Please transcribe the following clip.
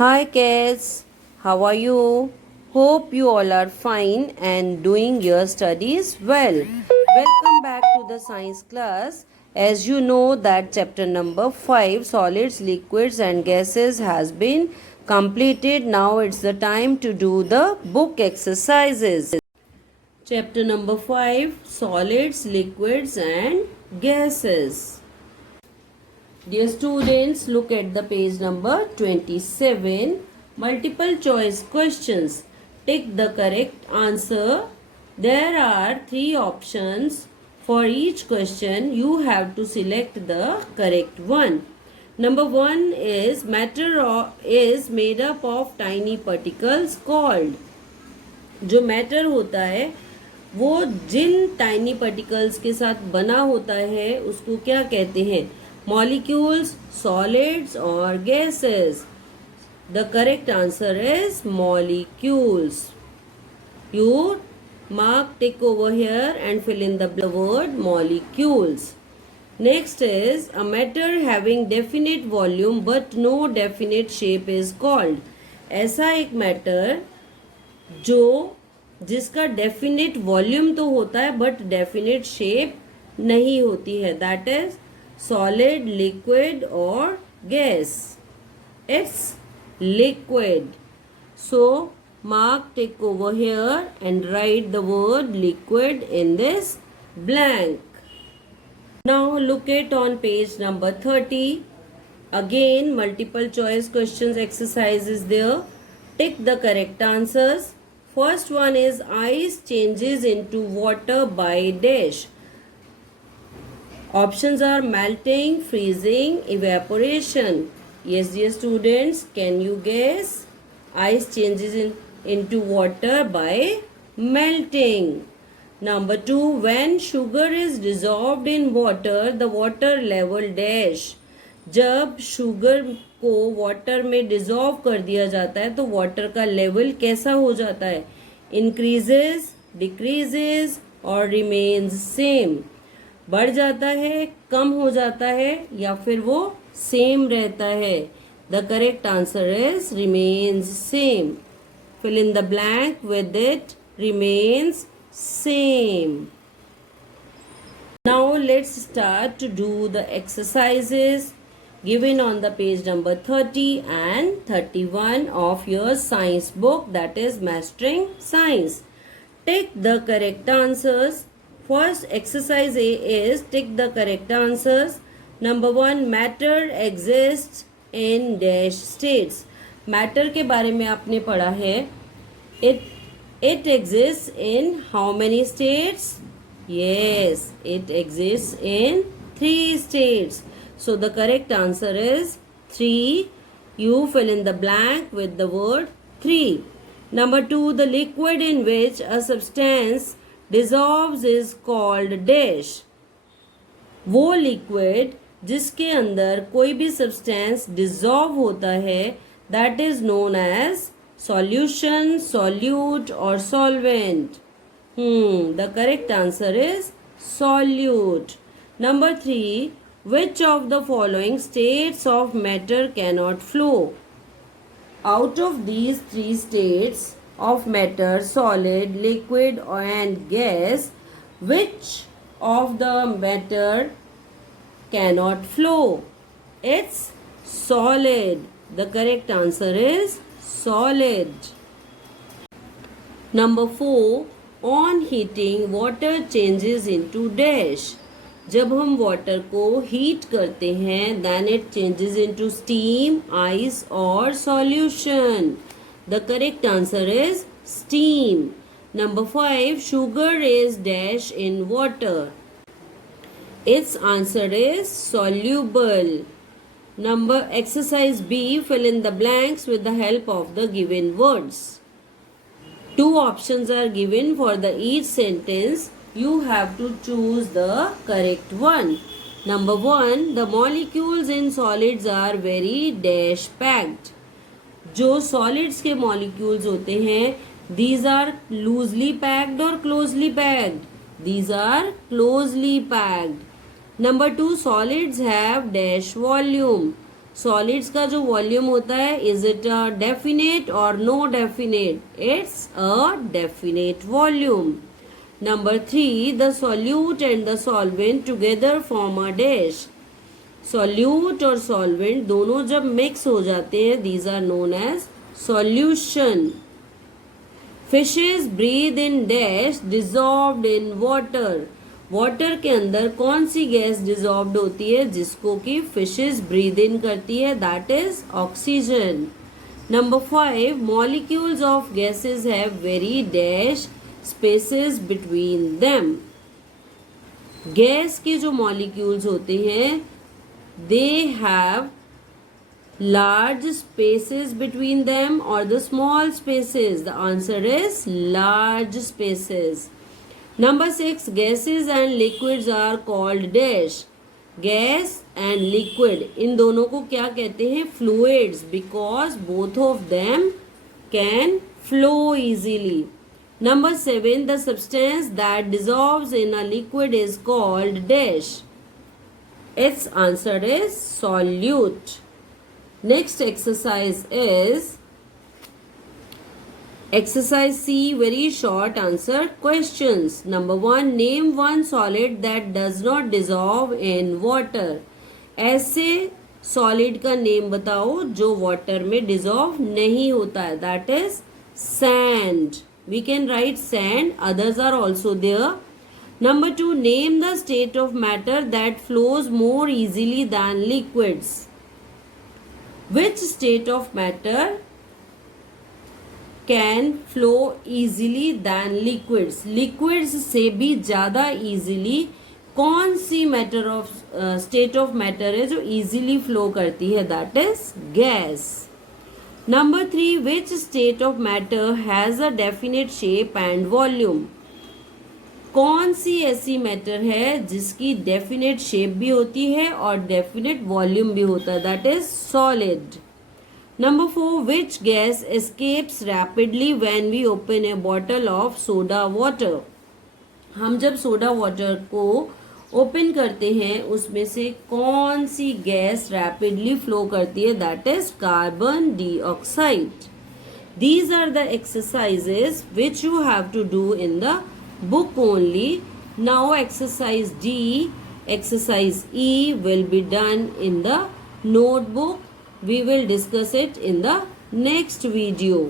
Hi kids, how are you? Hope you all are fine and doing your studies well. Welcome back to the science class. As you know that chapter number 5 solids, liquids and gases has been completed. Now it's the time to do the book exercises. Chapter number 5 solids, liquids and gases. Dear students, look at the page number 27. Multiple choice questions. Take the correct answer. There are 3 options. For each question, you have to select the correct one. Number 1 is matter is made up of tiny particles called. जो matter होता है वो जिन tiny particles के साथ बना होता है उसको क्या कहते हैं? Molecules, solids or gases? The correct answer is molecules. You mark tick over here and fill in the word molecules. Next is a matter having definite volume but no definite shape is called. ऐसा एक matter जो जिसका definite volume तो होता है but definite shape नहीं होती है, that is solid, liquid or gas. It's liquid. So mark tick over here and write the word liquid in this blank. Now look at on page number 30. Again multiple choice questions exercise is there. Tick the correct answers. First one is ice changes into water by dash. Options are melting, freezing, evaporation. Yes, dear students, can you guess? Ice changes into water by melting. Number 2, when sugar is dissolved in water, the water level dash. जब sugar को water में dissolve कर दिया जाता है तो water का level कैसा हो जाता है? इंक्रीजेस, डिक्रीजेस और रिमेन्स सेम. बढ़ जाता है, कम हो जाता है या फिर वो सेम रहता है? The correct answer is remains same. Fill in the blank with it. Remains same. Now let's start to do the exercises given on the page number 30 and 31 of your science book, that is Mastering Science. Take the correct answers. First exercise A is tick the correct answers. Number 1, matter exists in dash states. Matter के बारे में आपने पढ़ा है. It exists in how many states? Yes, it exists in 3 states. So the correct answer is 3. You fill in the blank with the word 3. Number 2, the liquid in which a substance dissolves is called dash. वो liquid जिसके अंदर कोई भी substance dissolve होता है that is known as solution, solute और solvent. The correct answer is solute. Number 3, which of the following states of matter cannot flow? Out of these 3 states of matter, solid, liquid and gas, which of the matter cannot flow? It's solid. The correct answer is solid. Number 4, on heating water changes into dash. जब हम water को heat करते हैं then it changes into steam, ice और solution. The correct answer is steam. Number 5, sugar is dash in water. Its answer is soluble. Number exercise B, fill in the blanks with the help of the given words. 2 options are given for the each sentence. You have to choose the correct one. Number 1, the molecules in solids are very dash packed. जो solids के molecules होते हैं these are loosely packed or closely packed? These are closely packed. Number 2, solids have dash volume. Solids का जो volume होता है, is it a definite और no definite? It's a definite volume. Number 3, the solute and the solvent together form a dash. Solute और solvent दोनों जब mix हो जाते हैं, these are known as solution. Fishes breathe in dash dissolved in water. Water के अंदर कौन सी gas dissolved होती है जिसको कि फिशेज ब्रीद इन करती है? That is oxygen. Number 5, molecules of gases have very dash spaces between them. Gas के जो मॉलिक्यूल्स होते हैं, they have large spaces between them or the small spaces? The answer is large spaces. Number 6, gases and liquids are called dash. Gas and liquid, इन दोनों को क्या कहते हैं? Fluids, because both of them can flow easily. Number 7, the substance that dissolves in a liquid is called dash. Its answer is solute. Next exercise is exercise C, very short answer questions. Number 1, name one solid that does not dissolve in water. ऐसे solid का name बताओ जो water में dissolve नहीं होता है. That is sand. We can write sand. Others are also there. Number 2, name the state of matter that flows more easily than liquids. Which state of matter can flow easily than liquids? Liquids से भी ज़्यादा easily कौन सी matter of state of matter है जो easily flow करती है? That is gas. Number 3, which state of matter has a definite shape and volume? कौन सी ऐसी मैटर है जिसकी डेफिनेट शेप भी होती है और डेफिनेट वॉल्यूम भी होता है? That is solid. Number 4, which gas escapes rapidly when we open a bottle of soda water. हम जब सोडा वाटर को ओपन करते हैं उसमें से कौन सी गैस रैपिडली फ्लो करती है? That is carbon dioxide. These are the exercises which you have to do in the book only. Now exercise D, exercise E will be done in the notebook. We will discuss it in the next video.